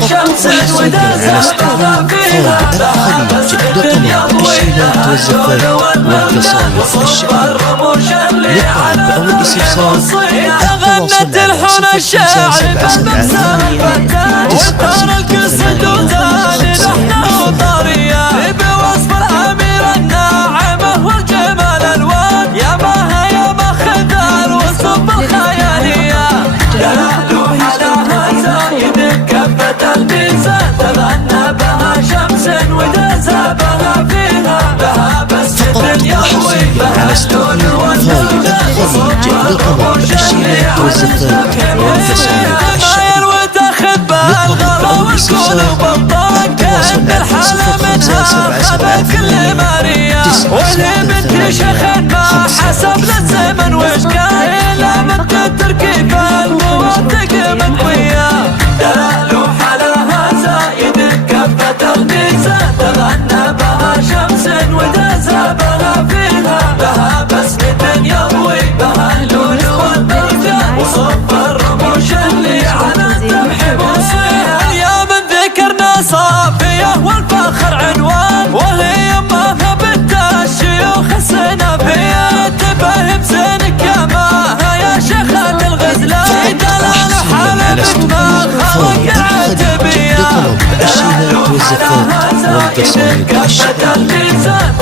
شمس ودزها فيها الشيلات والزفات والقصائد الشعرية. للطلب أو الاستفسار غنت الحنى الشاعر بالمسام فتان وترى القصد وزاني نحن وطريا بوصف الأمير الناعمة والجمال الوان يا ما خذال وصف الخيالية دلالو حلاها زايد كفة الميزان تغنى بها شمس ودزها بها فيها بها بسمة يهوي بها اللون والمرجان وصف الرموش اللي على الذبح والسماير وتاخذ بالغلا والقلوب الطاق كأن الحالة منها خذت كل ماريا واللي بنت شيخ ما حسب للزمن وش كان لا من كتر كيف الموثق مقوية دلالو حلاها زايد كفة الميزان تغنى بها شمس ودزها بها فيها بها بسمة يروي بها اللون والمرجان وصف الرموش اللي على الذبح موصيها يا من ذكرنا صافية والفخر عنوان وهي امها بنت الشيوخ السنافية تفهم زينك يا ماها يا شيخة الغزلان دلال حالة ما خلق عتبية الشيلات والزفات والقصائد الشعرية.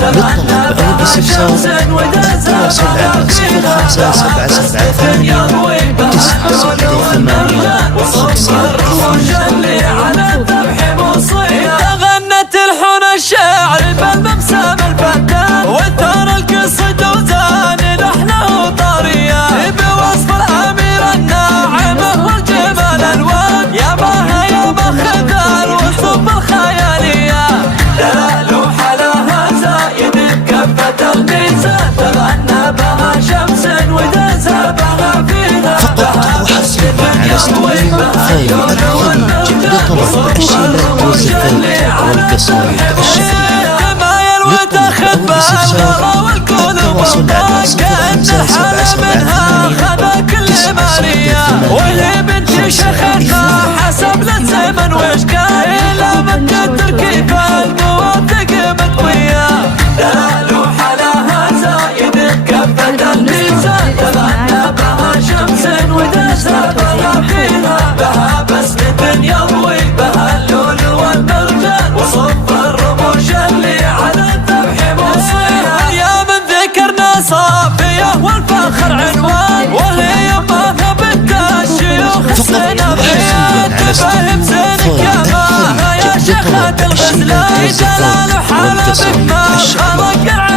للطلب أو الاستفسار التواصل على 0578 غنت الحنى الشاعر بالمسام الفتان وترى القصد وزاني نحن وطريا بوصف الأمير الناعمة والجمال الوان يا ما خذال وصف الخيالية دلالو حلاها زايد كفة الميزان تغنى بها شمس ودزها بها فيها بها بسمة يهوي بها اللون والمرجان الشيلات والزفات والقصائد الشعرية. جمايل وتاخذ بالغلا والقلوب الطاق كأن الحالة منها خذا كل ماريا واللي بنت شيخ ما حسب للزمن وش كان لا من كتر كيف الموثق مقوية دلالو حلاها زايد كفة الميزان تغنى بها شمس ودزها بها فيها بها بسمة يروي بها اللون والمرجان وصف الرموش اللي على الذبح موصيها يا من ذكرنا صافية والفخر عنوان وهي امها بنت الشيوخ السنافية تفهم زينك يا ماها يا شيخة الغزلان دلال حالة ما خلق